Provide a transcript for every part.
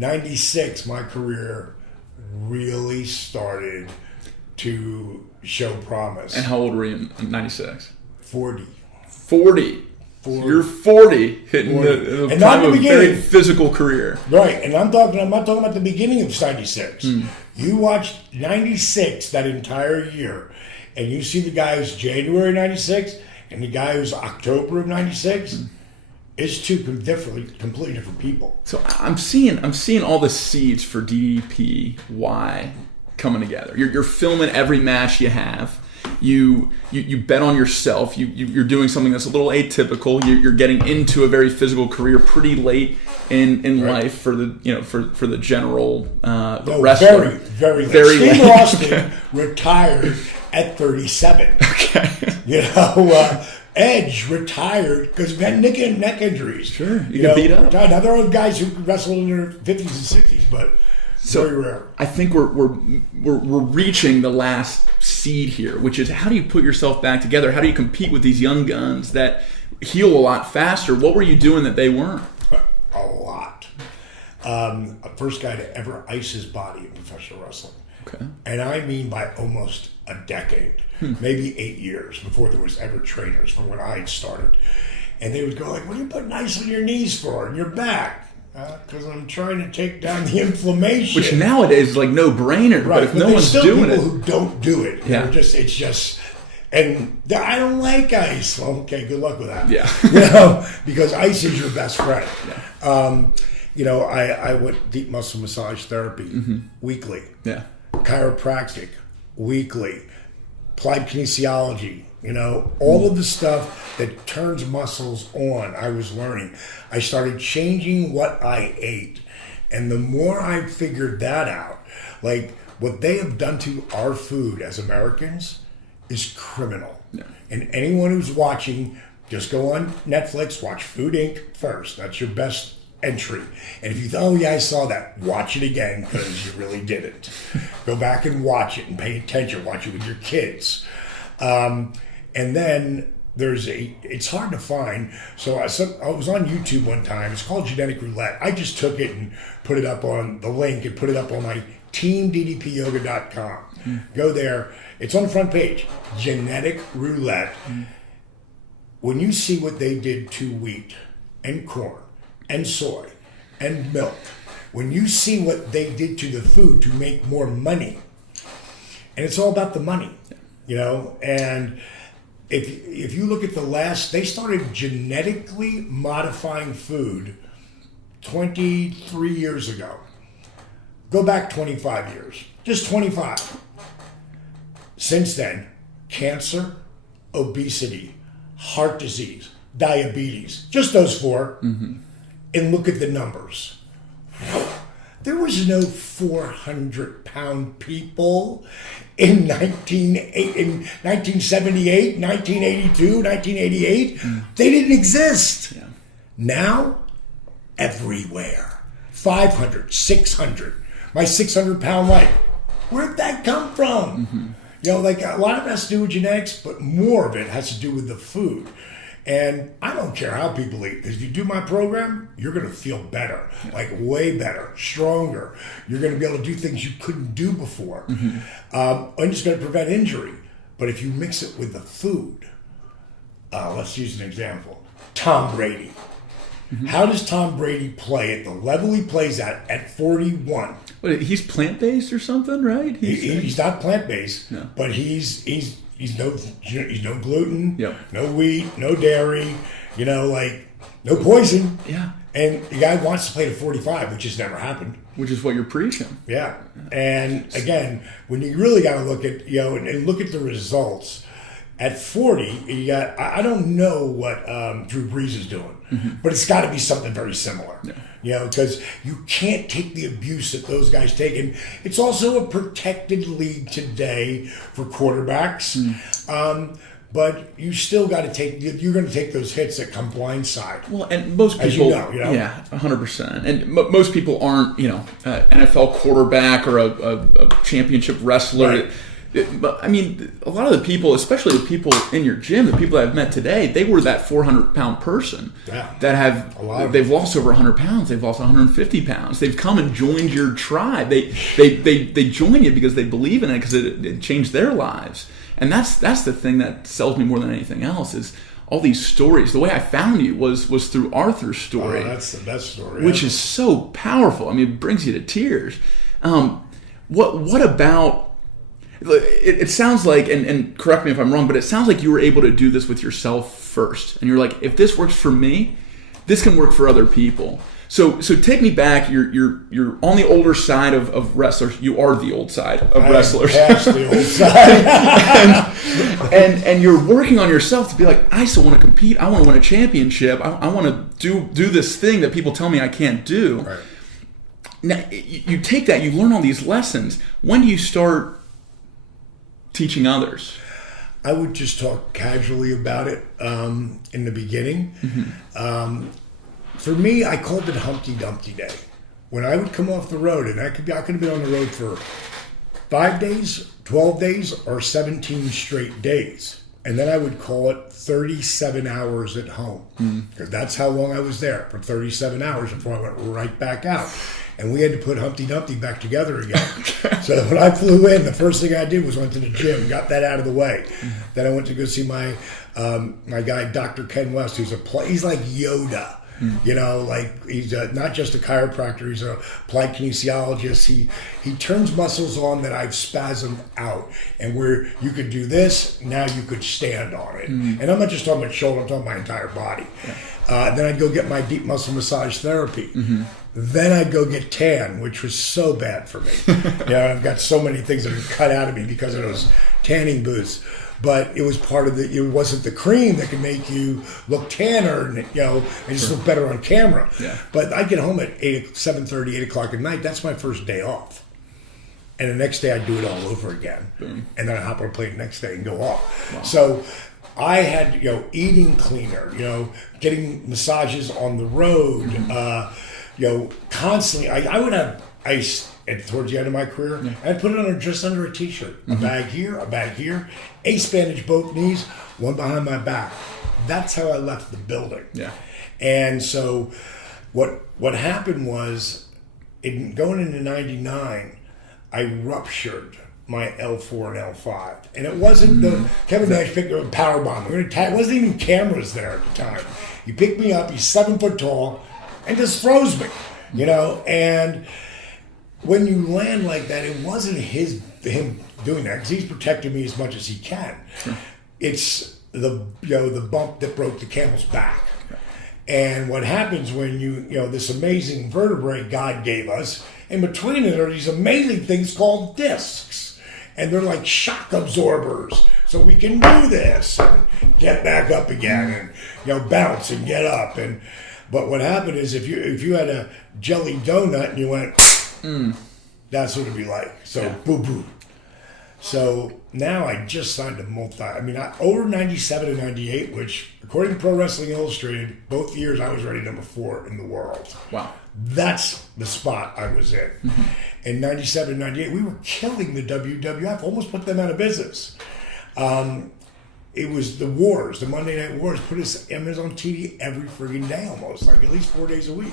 '96, my career really started to show promise. And how old were you in '96? 40. 40. So you're 40, hitting 40. the And prime not of the a very beginning. physical career. Right, and I'm not talking about the beginning of '96. You watched '96 that entire year, and you see the guy who's January '96 and the guy who's October of '96. It's two completely different people. So I'm seeing all the seeds for DDPY coming together. You're filming every match you have. You bet on yourself. You're doing something that's a little atypical. You're getting into a very physical career pretty late in life for the for the general wrestler. Very late. Steve Austin retired at 37. Okay. Edge retired because he had neck injuries. Sure, you get beat up. Now there are guys who wrestled in their 50s and 60s, but very rare. I think we're reaching the last seed here, which is how do you put yourself back together? How do you compete with these young guns that heal a lot faster? What were you doing that they weren't? A lot. First guy to ever ice his body in professional wrestling. Okay. And I mean by almost a decade, maybe 8 years before there was ever trainers from when I had started. And they would go like, what are you putting ice on your knees for and your back? Because I'm trying to take down the inflammation. Which nowadays is like no brainer, right? But if no one's still doing people it, who don't do it. Yeah. It's just, and I don't like ice. Well, okay, good luck with that. Yeah. Because ice is your best friend. Yeah. I went deep muscle massage therapy weekly. Yeah. Chiropractic weekly. Applied kinesiology. All of the stuff that turns muscles on, I was learning. I started changing what I ate. And the more I figured that out, like what they have done to our food as Americans is criminal. Yeah. And anyone who's watching, just go on Netflix, watch Food Inc. first. That's your best entry. And if you thought, oh yeah, I saw that, watch it again because you really didn't. Go back and watch it and pay attention. Watch it with your kids. And then it's hard to find. So I was on YouTube one time. It's called Genetic Roulette. I just took it and put it up on the link and put it up on my teamddpyoga.com. Go there. It's on the front page. Genetic Roulette. When you see what they did to wheat and corn and soy and milk, when you see what they did to the food to make more money, and it's all about the money, and if you look at they started genetically modifying food 23 years ago. Go back 25 years, just 25. Since then, cancer, obesity, heart disease, diabetes, just those four, and look at the numbers. There was no 400-pound people in 1978, 1982, 1988. They didn't exist. Yeah. Now, everywhere. 500, 600. My 600-pound life. Where'd that come from? Like a lot of it has to do with genetics, but more of it has to do with the food. And I don't care how people eat, because if you do my program, you're going to feel better, like way better, stronger. You're going to be able to do things you couldn't do before. And it's going to prevent injury. But if you mix it with the food, let's use an example. Tom Brady. How does Tom Brady play at the level he plays at 41? Wait, he's plant-based or something, right? He's not plant-based, No. but he's no gluten, Yep. no wheat, no dairy, no poison. Yeah. And the guy wants to play to 45, which has never happened. Which is what you're preaching. Yeah. And again, when you really got to look at, and look at the results, at 40, you got, I don't know what Drew Brees is doing, but it's got to be something very similar. Yeah. Because you can't take the abuse that those guys take. And it's also a protected league today for quarterbacks. But you still got to you're going to take those hits that come blindside. Well, and most people, as you know. Yeah, 100%. And most people aren't, an NFL quarterback or a championship wrestler. Right. But I mean, a lot of the people, especially the people in your gym, the people that I've met today, they were that 400-pound person they've lost over 100 pounds, they've lost 150 pounds. They've come and joined your tribe. They join you because they believe in it, because it changed their lives. And that's the thing that sells me more than anything else is all these stories. The way I found you was through Arthur's story. Oh, that's the best story. Which is so powerful. I mean, it brings you to tears. What about... It sounds like, and correct me if I'm wrong, but it sounds like you were able to do this with yourself first. And you're like, if this works for me, this can work for other people. So take me back. You're on the older side of wrestlers. You are the old side of wrestlers. Past the old side. and you're working on yourself to be like, I still want to compete. I want to win a championship. I want to do this thing that people tell me I can't do. Right. Now, you take that, you learn all these lessons. When do you start teaching others? I would just talk casually about it in the beginning. Mm-hmm. For me, I called it Humpty Dumpty Day. When I would come off the road, and I could have been on the road for 5 days, 12 days, or 17 straight days. And then I would call it 37 hours at home. Because that's how long I was there, for 37 hours before I went right back out. And we had to put Humpty Dumpty back together again. So when I flew in, the first thing I did was went to the gym, got that out of the way. Then I went to go see my guy, Dr. Ken West, who's he's like Yoda. You know, like he's not just a chiropractor, he's a applied kinesiologist. He turns muscles on that I've spasmed out. And where you could do this, now you could stand on it. And I'm not just talking about shoulder, I'm talking my entire body. Then I'd go get my deep muscle massage therapy. Then I'd go get tan, which was so bad for me. I've got so many things that are cut out of me because of those tanning booths. But it was part of it wasn't the cream that could make you look tanner and just look better on camera. Yeah. But I'd get home at 7:30, 8 o'clock at night. That's my first day off. And the next day I'd do it all over again. Boom. And then I'd hop on a plane the next day and go off. Wow. So I had, eating cleaner, getting massages on the road, constantly. I would have ice towards the end of my career. Yeah. I'd put it just under a t-shirt. A bag here, ace bandage both knees, one behind my back. That's how I left the building. Yeah. And so what happened was, going into 99, I ruptured my L4 and L5. And it wasn't the Kevin Nash picked up a power bomb. It wasn't even cameras there at the time. He picked me up, he's 7 foot tall, and just throws me, and when you land like that, it wasn't him doing that, because he's protecting me as much as he can. Sure. It's the bump that broke the camel's back. Right. And what happens when this amazing vertebrae God gave us, in between it are these amazing things called discs. And they're like shock absorbers. So we can do this and get back up again and bounce and get up. But what happened is if you had a jelly donut and you went, that's what it'd be like. So boo-boo. So now I just signed over 97 and 98, which according to Pro Wrestling Illustrated, both years I was rated number 4 in the world. Wow. That's the spot I was in. In 97 and 98, we were killing the WWF, almost put them out of business. It was the Wars, the Monday Night Wars, put us on TV every friggin' day almost, like at least 4 days a week.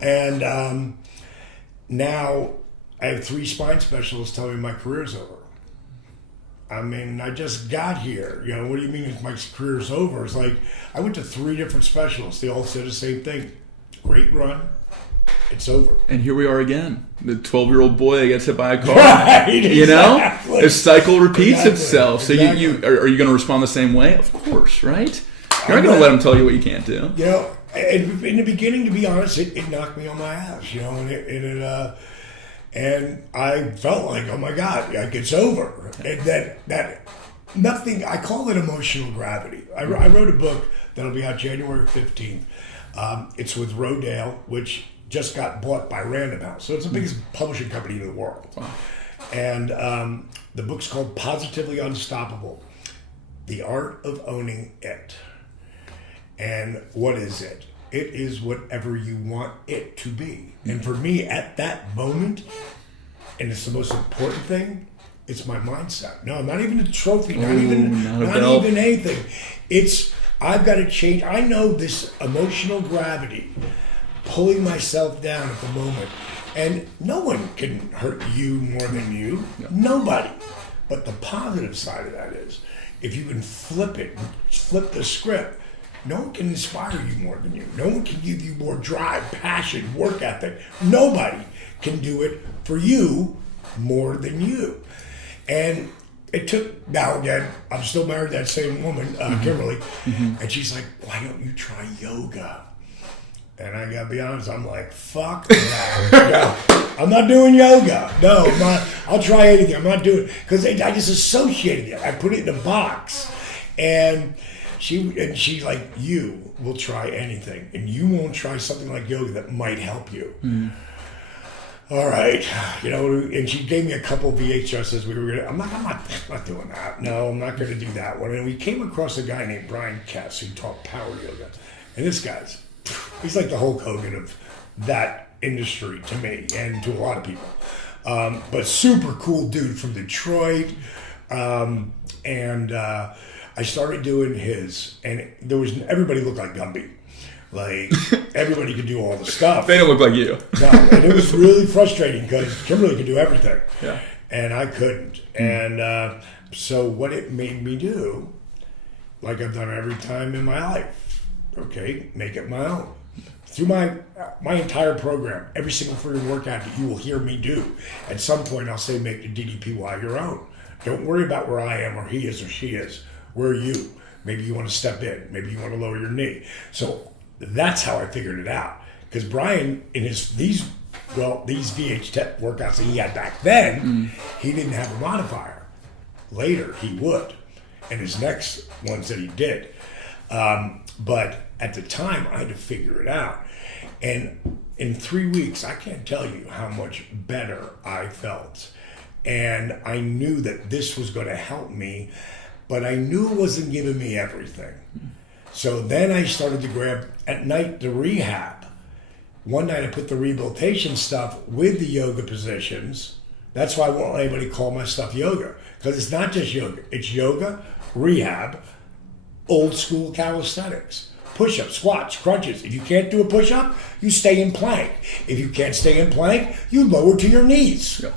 And now I have 3 spine specialists telling me my career's over. I just got here. What do you mean my career's over? It's like, I went to 3 different specialists. They all said the same thing. Great run. It's over. And here we are again. The 12-year-old boy that gets hit by a car. Right, exactly. The cycle repeats itself. So you are you going to respond the same way? Of course, right? You're not going to let them tell you what you can't do. In the beginning, to be honest, it knocked me on my ass. And I felt like, oh my God, like it's over. And that nothing. I call it emotional gravity. I wrote a book that'll be out January 15th. It's with Rodale, which just got bought by Random House. So it's the biggest publishing company in the world. Wow. And the book's called Positively Unstoppable: The Art of Owning It. And what is it? It is whatever you want it to be. And for me, at that moment, and it's the most important thing, It's my mindset. No, not even a trophy, not Not even anything. It's, I've got to change. I know this emotional gravity pulling myself down at the moment. And no one can hurt you more than you. Yeah. Nobody. But the positive side of that is, if you can flip the script, no one can inspire you more than you. No one can give you more drive, passion, work ethic. Nobody can do it for you more than you. And it took, now again, I'm still married to that same woman, Kimberly, and she's like, why don't you try yoga? And I gotta be honest, I'm like, fuck that. No, I'm not doing yoga. No, I'm not. I'll try anything. I'm not doing, because I just associated it. I put it in a box. And she's like, you will try anything. And you won't try something like yoga that might help you. All right, and she gave me a couple VHSs. I'm not doing that. No, I'm not gonna do that one. And we came across a guy named Brian Kess who taught power yoga. And this guy's, he's like the Hulk Hogan of that industry to me and to a lot of people. But super cool dude from Detroit. And I started doing his, and everybody looked like Gumby. Like, everybody could do all the stuff. They don't look like you. No, and it was really frustrating because Kimberly could do everything. Yeah. And I couldn't. And so what it made me do, like I've done every time in my life, okay, make it my own. Through my entire program, every single freaking workout that you will hear me do, at some point I'll say, make the DDPY your own. Don't worry about where I am or he is or she is. Where are you? Maybe you want to step in. Maybe you want to lower your knee. So that's how I figured it out. Because Brian, in these VH workouts that he had back then, he didn't have a modifier. Later, he would. And his next ones that he did. But at the time, I had to figure it out. And in 3 weeks, I can't tell you how much better I felt. And I knew that this was going to help me, but I knew it wasn't giving me everything. So then I started to grab, at night, the rehab. One night I put the rehabilitation stuff with the yoga positions. That's why I won't let anybody call my stuff yoga. Because it's not just yoga. It's yoga, rehab, old school calisthenics. Push-ups, squats, crunches. If you can't do a push-up, you stay in plank. If you can't stay in plank, you lower to your knees. Yeah.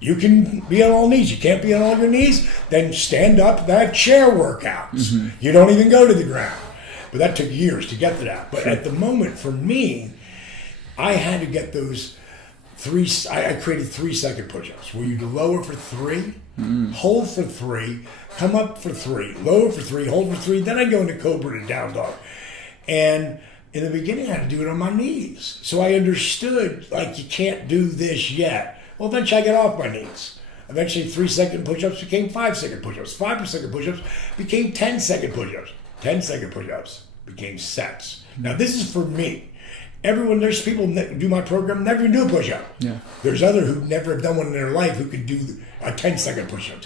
You can be on all knees. You can't be on all your knees, then stand up. That chair workouts. You don't even go to the ground. But that took years to get to that. But at the moment, for me, I had to get those I created 3-second push-ups where you lower for 3, hold for 3, come up for 3, lower for 3, hold for 3. Then I go into Cobra to down dog. And in the beginning, I had to do it on my knees. So I understood, like, you can't do this yet. Well, eventually I got off my knees. Eventually 3-second push-ups became 5-second push-ups. 5-second push-ups became 10-second push-ups. 10-second push-ups became sets. Now, this is for me. There's people that do my program never even do a push-up. Yeah. There's others who never have done one in their life who could do a 10-second push-up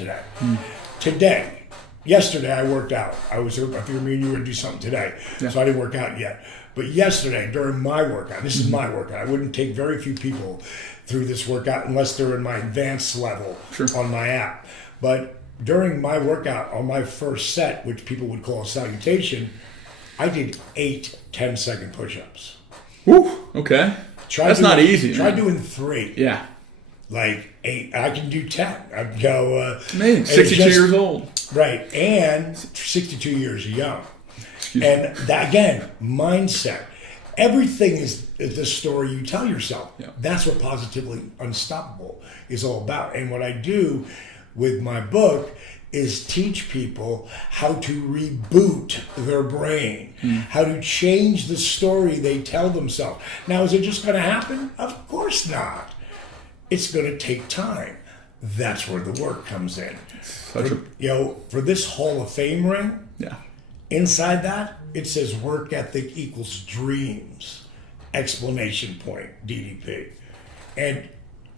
today. Yesterday I worked out. I figured me and you were going to do something today. Yeah. So I didn't work out yet. But yesterday, during my workout, this is my workout. I wouldn't take very few people through this workout unless they're in my advanced level on my app. But during my workout on my first set, which people would call a salutation, I did 8 10-second push-ups. Woo, okay. That's not easy. Try doing 3. Yeah. Like 8. I can do 10. I'd go... Amazing. 62 years old. Right. And 62 years young. Excuse me. And that, again, mindset. Everything is the story you tell yourself. Yeah. That's what Positively Unstoppable is all about. And what I do with my book is teach people how to reboot their brain, how to change the story they tell themselves. Now, is it just going to happen? Of course not. It's going to take time. That's where the work comes in. For this Hall of Fame ring, inside that, it says work ethic equals dreams, exclamation point, DDP. And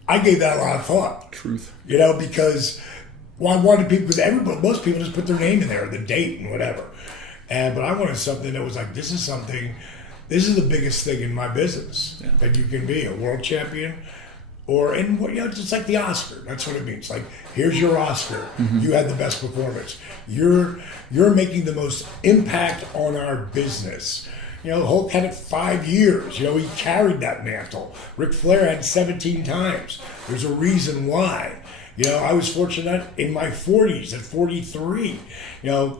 I gave that a lot of thought. Truth. Because... Well, I wanted people, because most people just put their name in there, the date and whatever. But I wanted something that was like, this is the biggest thing in my business that you can be, a world champion or just like the Oscar. That's what it means. Like, here's your Oscar. You had the best performance. You're making the most impact on our business. The whole kind of 5 years, he carried that mantle. Ric Flair had 17 times. There's a reason why. I was fortunate in my 40s, at 43.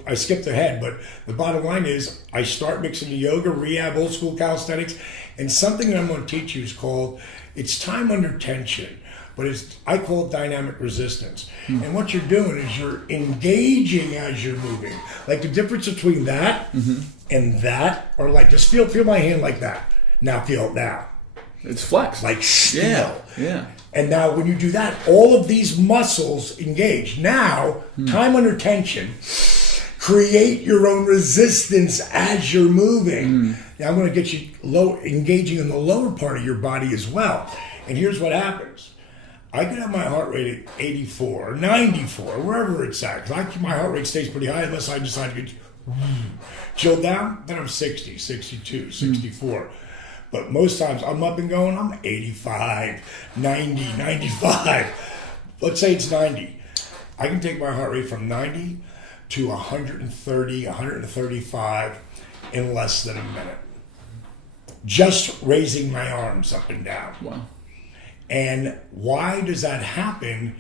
I skipped ahead, but the bottom line is I start mixing the yoga, rehab, old school calisthenics, and something that I'm going to teach you is called, it's time under tension, but I call it dynamic resistance. And what you're doing is you're engaging as you're moving. Like the difference between that and that, or like just feel my hand like that. Now feel it now. It's flex. Like steel. Yeah. And now when you do that, all of these muscles engage. Now, time under tension, create your own resistance as you're moving. Now I'm going to get you engaging in the lower part of your body as well. And here's what happens. I can have my heart rate at 84 or 94, wherever it's at. Because my heart rate stays pretty high unless I decide to get chilled down. Then I'm 60, 62, 64. But most times I'm up and going, I'm 85, 90, 95. Let's say it's 90. I can take my heart rate from 90 to 130, 135 in less than a minute. Just raising my arms up and down. Wow. And why does that happen?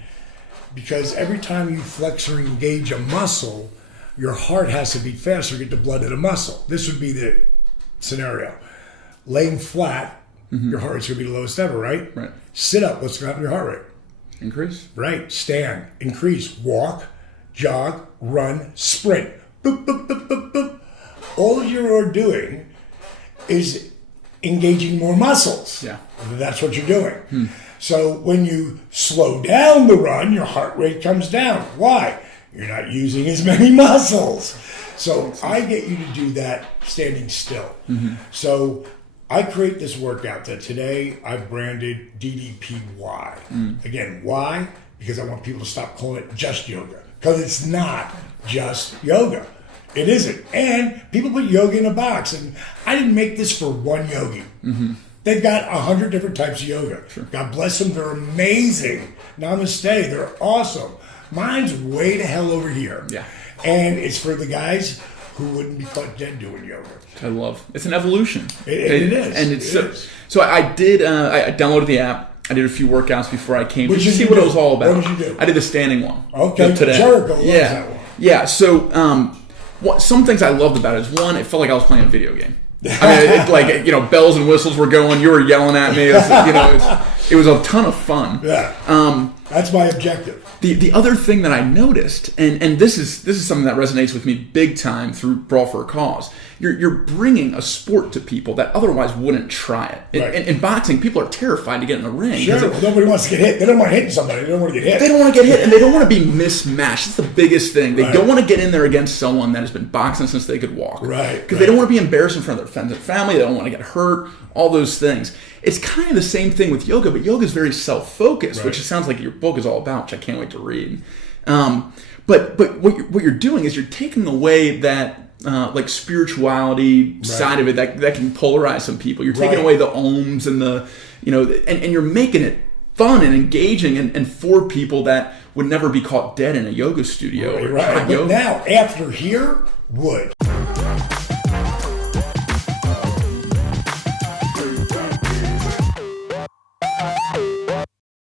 Because every time you flex or engage a muscle, your heart has to beat faster to get the blood to the muscle. This would be the scenario. Laying flat, your heart rate's going to be the lowest ever, right? Right. Sit up, what's going to happen to your heart rate? Increase. Right. Stand, increase, walk, jog, run, sprint. Boop, boop, boop, boop, boop. All you're doing is engaging more muscles. Yeah. That's what you're doing. So when you slow down the run, your heart rate comes down. Why? You're not using as many muscles. So I get you to do that standing still. So I create this workout that today I've branded DDPY. Again, why? Because I want people to stop calling it just yoga. Because it's not just yoga. It isn't. And people put yoga in a box. And I didn't make this for one yogi. They've got 100 different types of yoga. Sure. God bless them. They're amazing. Namaste. They're awesome. Mine's way to hell over here. Yeah. And it's for the guys who wouldn't be caught dead doing yoga. I love. It's an evolution. It is. And it's it is. So I did. I downloaded the app. I did a few workouts before I came. What Just to did see you what do? it was all about. What did you do? I did the standing one. Okay. Today. Jericho loves that one. Yeah. So some things I loved about it is, one, it felt like I was playing a video game. I mean, bells and whistles were going. You were yelling at me. It was a ton of fun. Yeah. That's my objective. The other thing that I noticed, and this is something that resonates with me big time through Brawl for a Cause. You're bringing a sport to people that otherwise wouldn't try it. Right. In boxing, people are terrified to get in the ring. Sure. Nobody wants to get hit. They don't want hitting somebody. They don't want to get hit. They don't want to get hit, and they don't want to be mismatched. That's the biggest thing. They don't want to get in there against someone that has been boxing since they could walk. Right. Because they don't want to be embarrassed in front of their friends and family. They don't want to get hurt. All those things. It's kind of the same thing with yoga, but yoga is very self-focused, which it sounds like your book is all about, which I can't wait to read. But what you're doing is you're taking away that spirituality side of it that can polarize some people. You're taking away the ohms and and you're making it fun and engaging and for people that would never be caught dead in a yoga studio. Right. But now, after here, would.